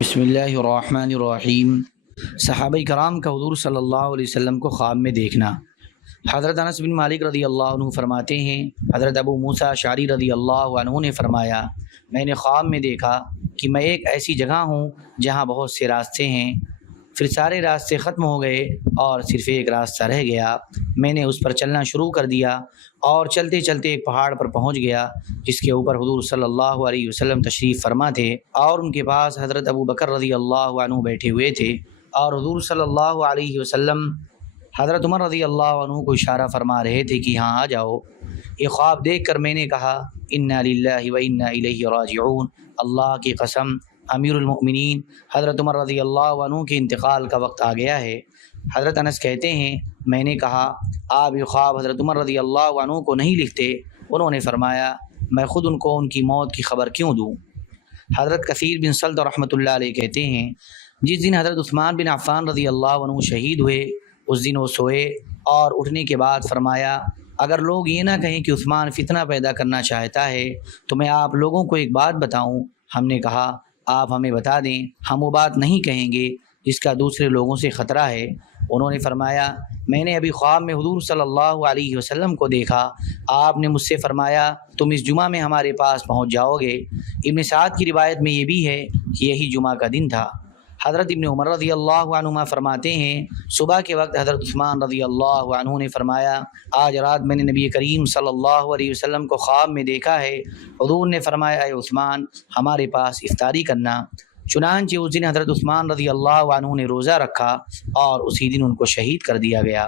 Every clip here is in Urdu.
بسم اللہ الرحمن الرحیم۔ صحابہ کرام کا حضور صلی اللہ علیہ وسلم کو خواب میں دیکھنا۔ حضرت انس بن مالک رضی اللہ عنہ فرماتے ہیں، حضرت ابو موسیٰ اشعری رضی اللہ عنہ نے فرمایا، میں نے خواب میں دیکھا کہ میں ایک ایسی جگہ ہوں جہاں بہت سے راستے ہیں، پھر سارے راستے ختم ہو گئے اور صرف ایک راستہ رہ گیا۔ میں نے اس پر چلنا شروع کر دیا اور چلتے چلتے ایک پہاڑ پر پہنچ گیا جس کے اوپر حضور صلی اللہ علیہ وسلم تشریف فرما تھے، اور ان کے پاس حضرت ابو بکر رضی اللہ عنہ بیٹھے ہوئے تھے، اور حضور صلی اللہ علیہ وسلم حضرت عمر رضی اللہ عنہ کو اشارہ فرما رہے تھے کہ ہاں آ جاؤ۔ یہ خواب دیکھ کر میں نے کہا، انا للہ و انا الیہ راجعون، اللہ کی قسم امیر المؤمنین حضرت عمر رضی اللہ عنہ کے انتقال کا وقت آ گیا ہے۔ حضرت انس کہتے ہیں، میں نے کہا، آپ یہ خواب حضرت عمر رضی اللہ عنہ کو نہیں لکھتے؟ انہوں نے فرمایا، میں خود ان کو ان کی موت کی خبر کیوں دوں؟ حضرت کثیر بن سلط رحمۃ اللہ علیہ کہتے ہیں، جس دن حضرت عثمان بن عفان رضی اللہ عنہ شہید ہوئے اس دن وہ سوئے اور اٹھنے کے بعد فرمایا، اگر لوگ یہ نہ کہیں کہ عثمان فتنہ پیدا کرنا چاہتا ہے تو میں آپ لوگوں کو ایک بات بتاؤں۔ ہم نے کہا، آپ ہمیں بتا دیں، ہم وہ بات نہیں کہیں گے جس کا دوسرے لوگوں سے خطرہ ہے۔ انہوں نے فرمایا، میں نے ابھی خواب میں حضور صلی اللہ علیہ وسلم کو دیکھا، آپ نے مجھ سے فرمایا تم اس جمعہ میں ہمارے پاس پہنچ جاؤ گے۔ ابن سعد کی روایت میں یہ بھی ہے کہ یہی جمعہ کا دن تھا۔ حضرت ابن عمر رضی اللہ عنہما فرماتے ہیں، صبح کے وقت حضرت عثمان رضی اللہ عنہ نے فرمایا، آج رات میں نے نبی کریم صلی اللہ علیہ وسلم کو خواب میں دیکھا ہے۔ حضور نے فرمایا، اے عثمان، ہمارے پاس افطاری کرنا۔ چنانچہ اس دن حضرت عثمان رضی اللہ عنہ نے روزہ رکھا اور اسی دن ان کو شہید کر دیا گیا۔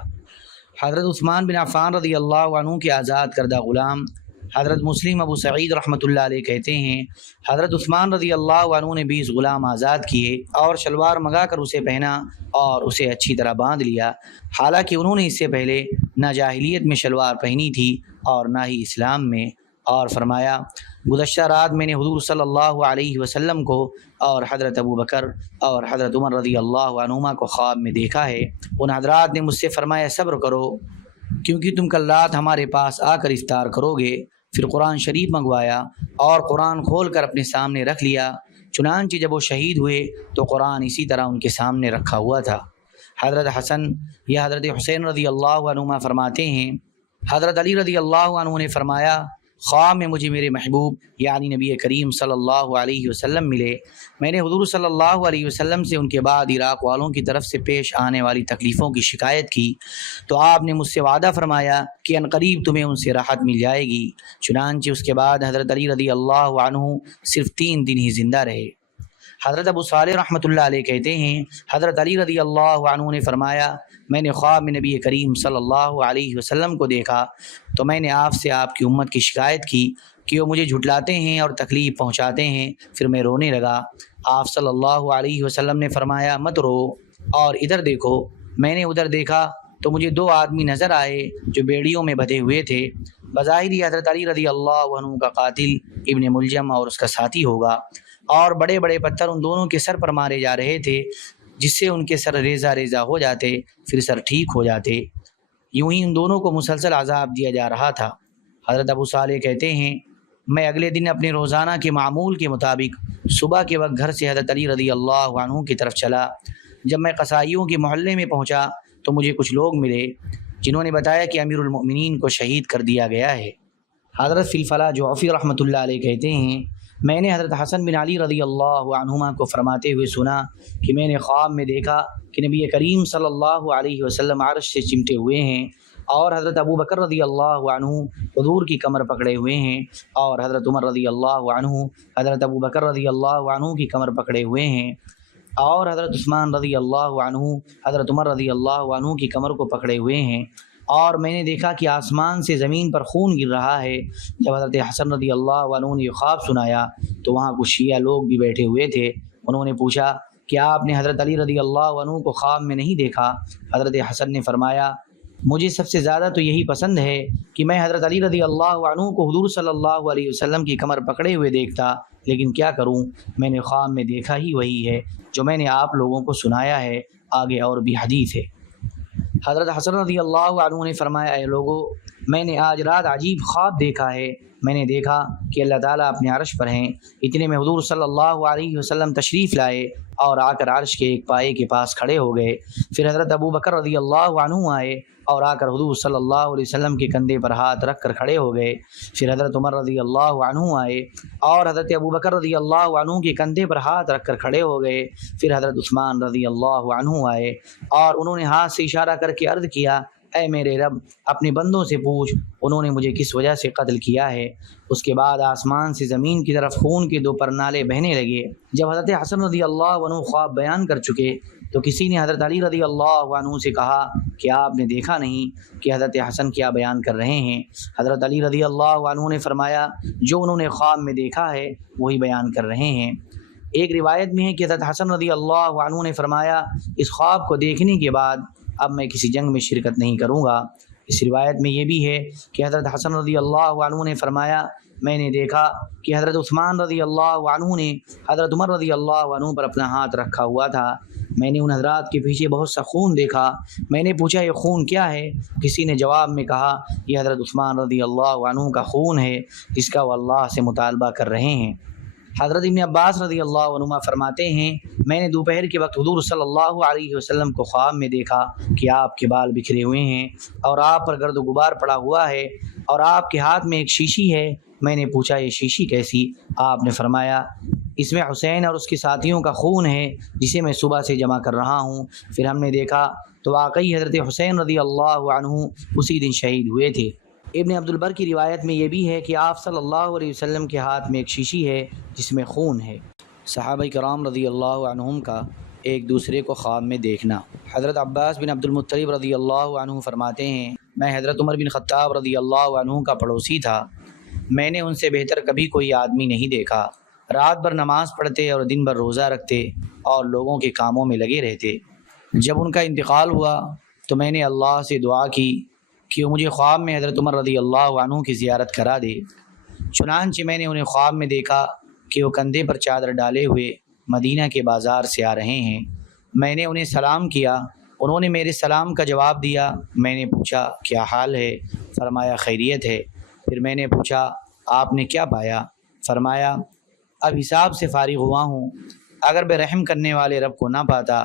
حضرت عثمان بن عفان رضی اللہ عنہ کے آزاد کردہ غلام حضرت مسلم ابو سعید رحمۃ اللہ علیہ کہتے ہیں، حضرت عثمان رضی اللہ عنہ نے 20 غلام آزاد کیے اور شلوار منگا کر اسے پہنا اور اسے اچھی طرح باندھ لیا، حالانکہ انہوں نے اس سے پہلے نہ جاہلیت میں شلوار پہنی تھی اور نہ ہی اسلام میں، اور فرمایا، گزشتہ رات میں نے حضور صلی اللہ علیہ وسلم کو اور حضرت ابو بکر اور حضرت عمر رضی اللہ عنہما کو خواب میں دیکھا ہے۔ ان حضرات نے مجھ سے فرمایا، صبر کرو کیونکہ تم کل رات ہمارے پاس آ کر افطار کرو گے۔ پھر قرآن شریف منگوایا اور قرآن کھول کر اپنے سامنے رکھ لیا، چنانچہ جب وہ شہید ہوئے تو قرآن اسی طرح ان کے سامنے رکھا ہوا تھا۔ حضرت حسن یا حضرت حسین رضی اللہ عنہما فرماتے ہیں، حضرت علی رضی اللہ عنہ نے فرمایا، خواب میں مجھے میرے محبوب یعنی نبی کریم صلی اللہ علیہ وسلم ملے۔ میں نے حضور صلی اللہ علیہ وسلم سے ان کے بعد عراق والوں کی طرف سے پیش آنے والی تکلیفوں کی شکایت کی تو آپ نے مجھ سے وعدہ فرمایا کہ عنقریب تمہیں ان سے راحت مل جائے گی۔ چنانچہ اس کے بعد حضرت علی رضی اللہ عنہ صرف 3 دن ہی زندہ رہے۔ حضرت ابو صالح رحمۃ اللہ علیہ کہتے ہیں، حضرت علی رضی اللہ عنہ نے فرمایا، میں نے خواب میں نبی کریم صلی اللہ علیہ وسلم کو دیکھا تو میں نے آپ سے آپ کی امت کی شکایت کی کہ وہ مجھے جھٹلاتے ہیں اور تکلیف پہنچاتے ہیں۔ پھر میں رونے لگا۔ آپ صلی اللہ علیہ وسلم نے فرمایا، مت رو اور ادھر دیکھو۔ میں نے ادھر دیکھا تو مجھے 2 آدمی نظر آئے جو بیڑیوں میں بندھے ہوئے تھے۔ بظاہر یہ حضرت علی رضی اللہ عنہ کا قاتل ابن ملجم اور اس کا ساتھی ہوگا، اور بڑے بڑے پتھر ان دونوں کے سر پر مارے جا رہے تھے جس سے ان کے سر ریزہ ریزہ ہو جاتے، پھر سر ٹھیک ہو جاتے۔ یوں ہی ان دونوں کو مسلسل عذاب دیا جا رہا تھا۔ حضرت ابو صالح کہتے ہیں، میں اگلے دن اپنے روزانہ کے معمول کے مطابق صبح کے وقت گھر سے حضرت علی رضی اللہ عنہ کی طرف چلا۔ جب میں قصائیوں کے محلے میں پہنچا تو مجھے کچھ لوگ ملے جنہوں نے بتایا کہ امیر المؤمنین کو شہید کر دیا گیا ہے۔ حضرت فی الفلاح جعفی رحمۃ اللہ علیہ کہتے ہیں، میں نے حضرت حسن بن علی رضی اللہ عنہما کو فرماتے ہوئے سنا کہ میں نے خواب میں دیکھا کہ نبی کریم صلی اللہ علیہ وسلم عرش سے چمٹے ہوئے ہیں، اور حضرت ابو بکر رضی اللہ عنہ حضور کی کمر پکڑے ہوئے ہیں، اور حضرت عمر رضی اللہ عنہ حضرت ابو بکر رضی اللہ عنہ کی کمر پکڑے ہوئے ہیں، اور حضرت عثمان رضی اللہ عنہ حضرت عمر رضی اللہ عنہ کی کمر کو پکڑے ہوئے ہیں۔ اور میں نے دیکھا کہ آسمان سے زمین پر خون گر رہا ہے۔ جب حضرت حسن رضی اللہ عنہ نے یہ خواب سنایا تو وہاں کچھ شیعہ لوگ بھی بیٹھے ہوئے تھے۔ انہوں نے پوچھا کہ آپ نے حضرت علی رضی اللہ عنہ کو خواب میں نہیں دیکھا؟ حضرت حسن نے فرمایا، مجھے سب سے زیادہ تو یہی پسند ہے کہ میں حضرت علی رضی اللہ عنہ کو حضور صلی اللہ علیہ وسلم کی کمر پکڑے ہوئے دیکھتا، لیکن کیا کروں، میں نے خواب میں دیکھا ہی وہی ہے جو میں نے آپ لوگوں کو سنایا ہے۔ آگے اور بھی حدیث ہے۔ حضرت حسن رضی اللہ عنہ نے فرمایا، اے لوگو، میں نے آج رات عجیب خواب دیکھا ہے۔ میں نے دیکھا کہ اللہ تعالیٰ اپنے عرش پر ہیں۔ اتنے میں حضور صلی اللہ علیہ وسلم تشریف لائے اور آ کر عرش کے ایک پائے کے پاس کھڑے ہو گئے۔ پھر حضرت ابو بکر رضی اللہ عنہ آئے اور آ کر حضور صلی اللہ علیہ وسلم کے کندھے پر ہاتھ رکھ کر کھڑے ہو گئے۔ پھر حضرت عمر رضی اللہ عنہ آئے اور حضرت ابو بکر رضی اللہ عنہ کے کندھے پر ہاتھ رکھ کر کھڑے ہو گئے۔ پھر حضرت عثمان رضی اللہ عنہ آئے اور انہوں نے ہاتھ سے اشارہ کر کے عرض کیا، اے میرے رب، اپنے بندوں سے پوچھ انہوں نے مجھے کس وجہ سے قتل کیا ہے۔ اس کے بعد آسمان سے زمین کی طرف خون کے 2 پرنالے بہنے لگے۔ جب حضرت حسن رضی اللہ عنہ خواب بیان کر چکے تو کسی نے حضرت علی رضی اللہ عنہ سے کہا کہ آپ نے دیکھا نہیں کہ حضرت حسن کیا بیان کر رہے ہیں؟ حضرت علی رضی اللہ عنہ نے فرمایا، جو انہوں نے خواب میں دیکھا ہے وہی بیان کر رہے ہیں۔ ایک روایت میں ہے کہ حضرت حسن رضی اللہ عنہ نے فرمایا، اس خواب کو دیکھنے کے بعد اب میں کسی جنگ میں شرکت نہیں کروں گا۔ اس روایت میں یہ بھی ہے کہ حضرت حسن رضی اللہ عنہ نے فرمایا، میں نے دیکھا کہ حضرت عثمان رضی اللہ عنہ نے حضرت عمر رضی اللہ عنہ پر اپنا ہاتھ رکھا ہوا تھا۔ میں نے ان حضرات کے پیچھے بہت سا خون دیکھا۔ میں نے پوچھا، یہ خون کیا ہے؟ کسی نے جواب میں کہا، یہ حضرت عثمان رضی اللہ عنہ کا خون ہے جس کا وہ اللہ سے مطالبہ کر رہے ہیں۔ حضرت ابن عباس رضی اللہ عنہما فرماتے ہیں، میں نے دوپہر کے وقت حضور صلی اللہ علیہ وسلم کو خواب میں دیکھا کہ آپ کے بال بکھرے ہوئے ہیں اور آپ پر گرد و غبار پڑا ہوا ہے اور آپ کے ہاتھ میں ایک شیشی ہے۔ میں نے پوچھا، یہ شیشی کیسی؟ آپ نے فرمایا، اس میں حسین اور اس کے ساتھیوں کا خون ہے جسے میں صبح سے جمع کر رہا ہوں۔ پھر ہم نے دیکھا تو واقعی حضرت حسین رضی اللہ عنہ اسی دن شہید ہوئے تھے۔ ابن عبد البر کی روایت میں یہ بھی ہے کہ آپ صلی اللہ علیہ وسلم کے ہاتھ میں ایک شیشی ہے جس میں خون ہے۔ صحابہ کرام رضی اللہ عنہم کا ایک دوسرے کو خواب میں دیکھنا۔ حضرت عباس بن عبد المطلب رضی اللہ عنہ فرماتے ہیں، میں حضرت عمر بن خطاب رضی اللہ عنہ کا پڑوسی تھا۔ میں نے ان سے بہتر کبھی کوئی آدمی نہیں دیکھا۔ رات بھر نماز پڑھتے اور دن بھر روزہ رکھتے اور لوگوں کے کاموں میں لگے رہتے۔ جب ان کا انتقال ہوا تو میں نے اللہ سے دعا کی کہ وہ مجھے خواب میں حضرت عمر رضی اللہ عنہ کی زیارت کرا دے۔ چنانچہ میں نے انہیں خواب میں دیکھا کہ وہ کندھے پر چادر ڈالے ہوئے مدینہ کے بازار سے آ رہے ہیں۔ میں نے انہیں سلام کیا، انہوں نے میرے سلام کا جواب دیا۔ میں نے پوچھا، کیا حال ہے؟ فرمایا، خیریت ہے۔ پھر میں نے پوچھا، آپ نے کیا پایا؟ فرمایا، اب حساب سے فارغ ہوا ہوں۔ اگر میں رحم کرنے والے رب کو نہ پاتا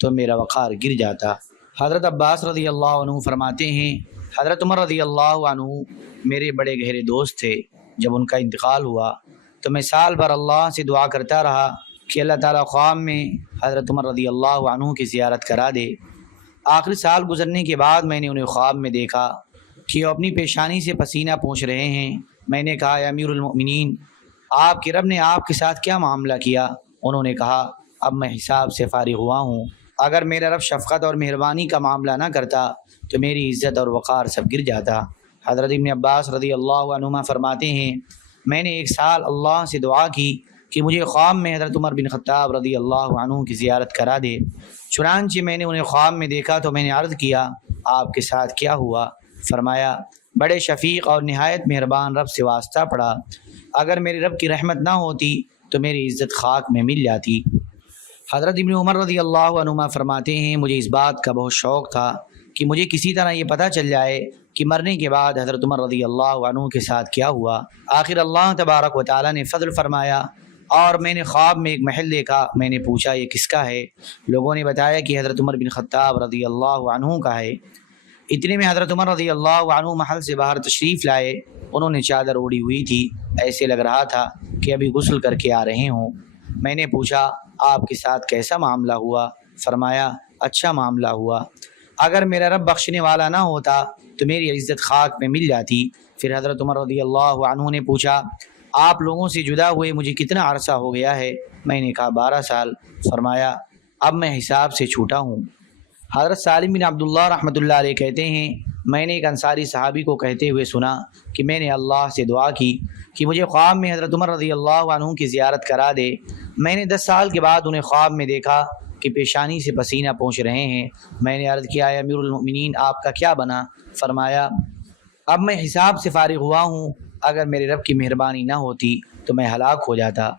تو میرا وقار گر جاتا۔ حضرت عباس رضی اللہ عنہ فرماتے ہیں، حضرت عمر رضی اللہ عنہ میرے بڑے گہرے دوست تھے۔ جب ان کا انتقال ہوا تو میں سال بھر اللہ سے دعا کرتا رہا کہ اللہ تعالیٰ خواب میں حضرت عمر رضی اللہ عنہ کی زیارت کرا دے۔ آخری سال گزرنے کے بعد میں نے انہیں خواب میں دیکھا کہ وہ اپنی پیشانی سے پسینہ پوچھ رہے ہیں۔ میں نے کہا، اے امیر المؤمنین، آپ کے رب نے آپ کے ساتھ کیا معاملہ کیا؟ انہوں نے کہا، اب میں حساب سے فارغ ہوا ہوں۔ اگر میرا رب شفقت اور مہربانی کا معاملہ نہ کرتا تو میری عزت اور وقار سب گر جاتا۔ حضرت ابن عباس رضی اللہ عنہما فرماتے ہیں، میں نے ایک سال اللہ سے دعا کی کہ مجھے خواب میں حضرت عمر بن خطاب رضی اللہ عنہ کی زیارت کرا دے۔ چنانچہ میں نے انہیں خواب میں دیکھا تو میں نے عرض کیا، آپ کے ساتھ کیا ہوا؟ فرمایا، بڑے شفیق اور نہایت مہربان رب سے واسطہ پڑا، اگر میرے رب کی رحمت نہ ہوتی تو میری عزت خاک میں مل جاتی۔ حضرت ابن عمر رضی اللہ عنہما فرماتے ہیں، مجھے اس بات کا بہت شوق تھا کہ مجھے کسی طرح یہ پتہ چل جائے کہ مرنے کے بعد حضرت عمر رضی اللہ عنہ کے ساتھ کیا ہوا۔ آخر اللہ تبارک و تعالیٰ نے فضل فرمایا اور میں نے خواب میں ایک محل دیکھا۔ میں نے پوچھا، یہ کس کا ہے؟ لوگوں نے بتایا کہ حضرت عمر بن خطاب رضی اللہ عنہ کا ہے۔ اتنے میں حضرت عمر رضی اللہ عنہ محل سے باہر تشریف لائے۔ انہوں نے چادر اوڑھی ہوئی تھی، ایسے لگ رہا تھا کہ ابھی غسل کر کے آ رہے ہوں۔ میں نے پوچھا، آپ کے ساتھ کیسا معاملہ ہوا؟ فرمایا، اچھا معاملہ ہوا، اگر میرا رب بخشنے والا نہ ہوتا تو میری عزت خاک میں مل جاتی۔ پھر حضرت عمر رضی اللہ عنہ نے پوچھا، آپ لوگوں سے جدا ہوئے مجھے کتنا عرصہ ہو گیا ہے؟ میں نے کہا، 12 سال۔ فرمایا، اب میں حساب سے چھوٹا ہوں۔ حضرت سالم بن عبداللہ رحمۃ اللہ علیہ کہتے ہیں، میں نے ایک انصاری صحابی کو کہتے ہوئے سنا کہ میں نے اللہ سے دعا کی کہ مجھے خواب میں حضرت عمر رضی اللہ عنہ کی زیارت کرا دے۔ میں نے 10 سال کے بعد انہیں خواب میں دیکھا کہ پیشانی سے پسینہ پہنچ رہے ہیں۔ میں نے عرض کیا، اے امیر المؤمنین، آپ کا کیا بنا؟ فرمایا، اب میں حساب سے فارغ ہوا ہوں، اگر میرے رب کی مہربانی نہ ہوتی تو میں ہلاک ہو جاتا۔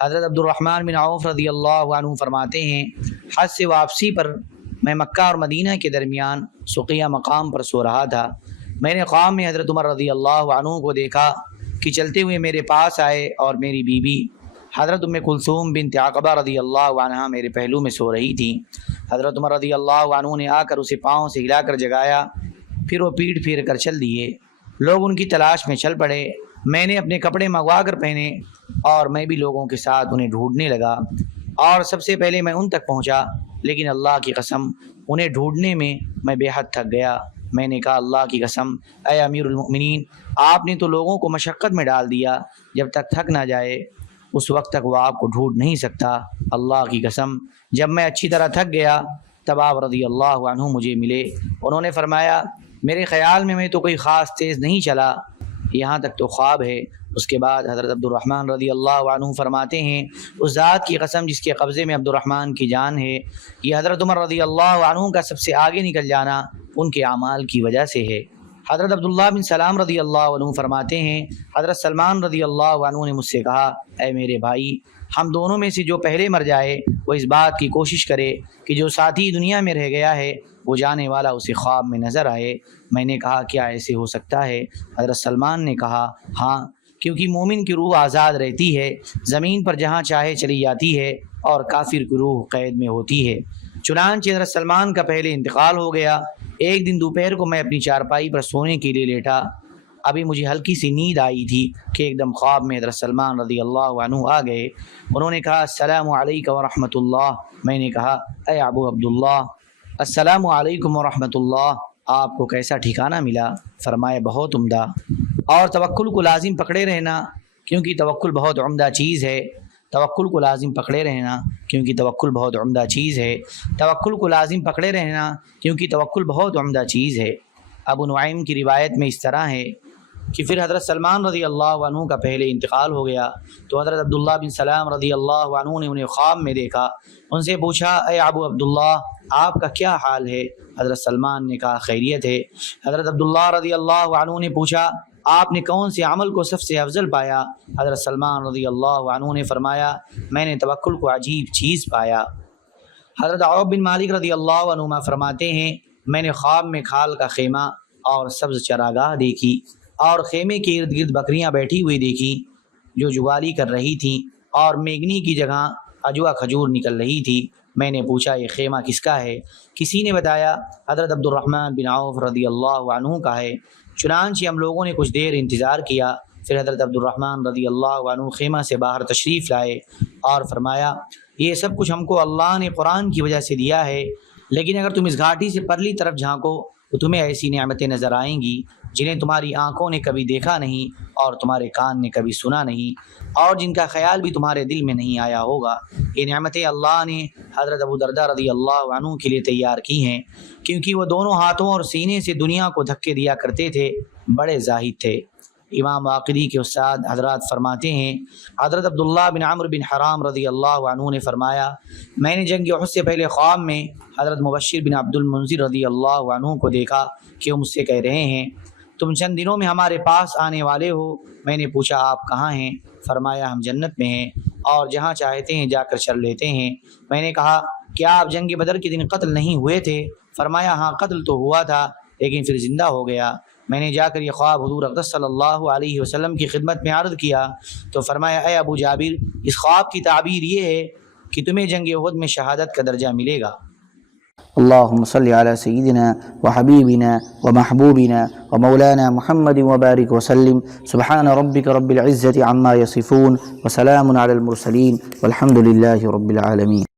حضرت عبد الرحمن بن عوف رضی اللہ عنہ فرماتے ہیں، حج سے واپسی پر میں مکہ اور مدینہ کے درمیان سقیہ مقام پر سو رہا تھا میں نے خواب میں حضرت عمر رضی اللہ عنہ کو دیکھا کہ چلتے ہوئے میرے پاس آئے اور میری بیوی حضرت ام کلثوم بنت عقبہ رضی اللہ عنہا میرے پہلو میں سو رہی تھی۔ حضرت عمر رضی اللہ عنہ نے آ کر اسے پاؤں سے ہلا کر جگایا، پھر وہ پیٹ پھیر کر چل دیے۔ لوگ ان کی تلاش میں چل پڑے۔ میں نے اپنے کپڑے منگوا کر پہنے اور میں بھی لوگوں کے ساتھ انہیں ڈھونڈنے لگا، اور سب سے پہلے میں ان تک پہنچا، لیکن اللہ کی قسم انہیں ڈھونڈنے میں بے حد تھک گیا۔ میں نے کہا اللہ کی قسم اے امیر المؤمنین، آپ نے تو لوگوں کو مشقت میں ڈال دیا، جب تک تھک نہ جائے اس وقت تک وہ آپ کو ڈھونڈ نہیں سکتا۔ اللہ کی قسم جب میں اچھی طرح تھک گیا تب آپ رضی اللہ عنہ مجھے ملے۔ انہوں نے فرمایا میرے خیال میں تو کوئی خاص تیز نہیں چلا، یہاں تک تو خواب ہے۔ اس کے بعد حضرت عبد الرحمن رضی اللہ عنہ فرماتے ہیں اس ذات کی قسم جس کے قبضے میں عبد الرحمن کی جان ہے، یہ حضرت عمر رضی اللہ عنہ کا سب سے آگے نکل جانا ان کے اعمال کی وجہ سے ہے۔ حضرت عبداللہ بن سلام رضی اللہ عنہ فرماتے ہیں حضرت سلمان رضی اللہ عنہ نے مجھ سے کہا اے میرے بھائی، ہم دونوں میں سے جو پہلے مر جائے وہ اس بات کی کوشش کرے کہ جو ساتھی دنیا میں رہ گیا ہے وہ جانے والا اسے خواب میں نظر آئے۔ میں نے کہا کیا ایسے ہو سکتا ہے؟ حضرت سلمان نے کہا ہاں، کیونکہ مومن کی روح آزاد رہتی ہے، زمین پر جہاں چاہے چلی جاتی ہے، اور کافر کی روح قید میں ہوتی ہے۔ چنانچہ حضرت سلمان کا پہلے انتقال ہو گیا۔ ایک دن دوپہر کو میں اپنی چارپائی پر سونے کے لیے لیٹا، ابھی مجھے ہلکی سی نیند آئی تھی کہ ایک دم خواب میں حضرت سلمان رضی اللہ عنہ آ گئے۔ انہوں نے کہا السلام علیکم ورحمۃ اللہ۔ میں نے کہا اے ابو عبداللہ السلام علیکم ورحمۃ اللہ، آپ کو کیسا ٹھکانہ ملا؟ فرمایا بہت عمدہ، اور توکل کو لازم پکڑے رہنا کیونکہ توکل بہت عمدہ چیز ہے۔ توکل کو لازم پکڑے رہنا کیونکہ توکل بہت عمدہ چیز ہے۔ توکل کو لازم پکڑے رہنا کیونکہ توکل بہت عمدہ چیز ہے۔ ابو نعیم کی روایت میں اس طرح ہے کہ پھر حضرت سلمان رضی اللہ عنہ کا پہلے انتقال ہو گیا تو حضرت عبداللہ بن سلام رضی اللہ عنہ نے انہیں خواب میں دیکھا۔ ان سے پوچھا اے ابو عبداللہ آپ کا کیا حال ہے؟ حضرت سلمان نے کہا خیریت ہے۔ حضرت عبداللہ رضی اللہ عنہ نے پوچھا آپ نے کون سے عمل کو سب سے افضل پایا؟ حضرت سلمان رضی اللہ عنہ نے فرمایا میں نے توکل کو عجیب چیز پایا۔ حضرت عوف بن مالک رضی اللہ عنہ فرماتے ہیں میں نے خواب میں کھال کا خیمہ اور سبز چراگاہ دیکھی، اور خیمے کے ارد گرد بکریاں بیٹھی ہوئی دیکھی جو جوالی کر رہی تھیں، اور میگنی کی جگہ اجوا کھجور نکل رہی تھی۔ میں نے پوچھا یہ خیمہ کس کا ہے؟ کسی نے بتایا حضرت عبد الرحمن بن عوف رضی اللہ عنہ کا ہے۔ چنانچہ ہم لوگوں نے کچھ دیر انتظار کیا، پھر حضرت عبد الرحمن رضی اللہ عنہ خیمہ سے باہر تشریف لائے اور فرمایا یہ سب کچھ ہم کو اللہ نے قرآن کی وجہ سے دیا ہے، لیکن اگر تم اس گھاٹی سے پرلی طرف جھانکو تو تمہیں ایسی نعمتیں نظر آئیں گی جنہیں تمہاری آنکھوں نے کبھی دیکھا نہیں اور تمہارے کان نے کبھی سنا نہیں، اور جن کا خیال بھی تمہارے دل میں نہیں آیا ہوگا۔ یہ نعمتیں اللہ نے حضرت ابو درداء رضی اللہ عنہ کے لیے تیار کی ہیں، کیونکہ وہ دونوں ہاتھوں اور سینے سے دنیا کو دھکے دیا کرتے تھے، بڑے زاہد تھے۔ امام واقدی کے استاد حضرات فرماتے ہیں حضرت عبداللہ بن عمرو بن حرام رضی اللہ عنہ نے فرمایا میں نے جنگ احد سے پہلے خواب میں حضرت مبشر بن عبد المنذر رضی اللہ عنہ کو دیکھا کہ وہ مجھ سے کہہ رہے ہیں تم چند دنوں میں ہمارے پاس آنے والے ہو۔ میں نے پوچھا آپ کہاں ہیں؟ فرمایا ہم جنت میں ہیں اور جہاں چاہتے ہیں جا کر چل لیتے ہیں۔ میں نے کہا کیا آپ جنگ بدر کے دن قتل نہیں ہوئے تھے؟ فرمایا ہاں قتل تو ہوا تھا لیکن پھر زندہ ہو گیا۔ میں نے جا کر یہ خواب حضور اقدس صلی اللہ علیہ وسلم کی خدمت میں عرض کیا تو فرمایا اے ابو جابر اس خواب کی تعبیر یہ ہے کہ تمہیں جنگ احد میں شہادت کا درجہ ملے گا۔ اللهم صل على سيدنا وحبيبنا ومحبوبنا ومولانا محمد وبارك وسلم سبحان ربك رب العزة عما يصفون وسلام على المرسلين والحمد لله رب العالمين۔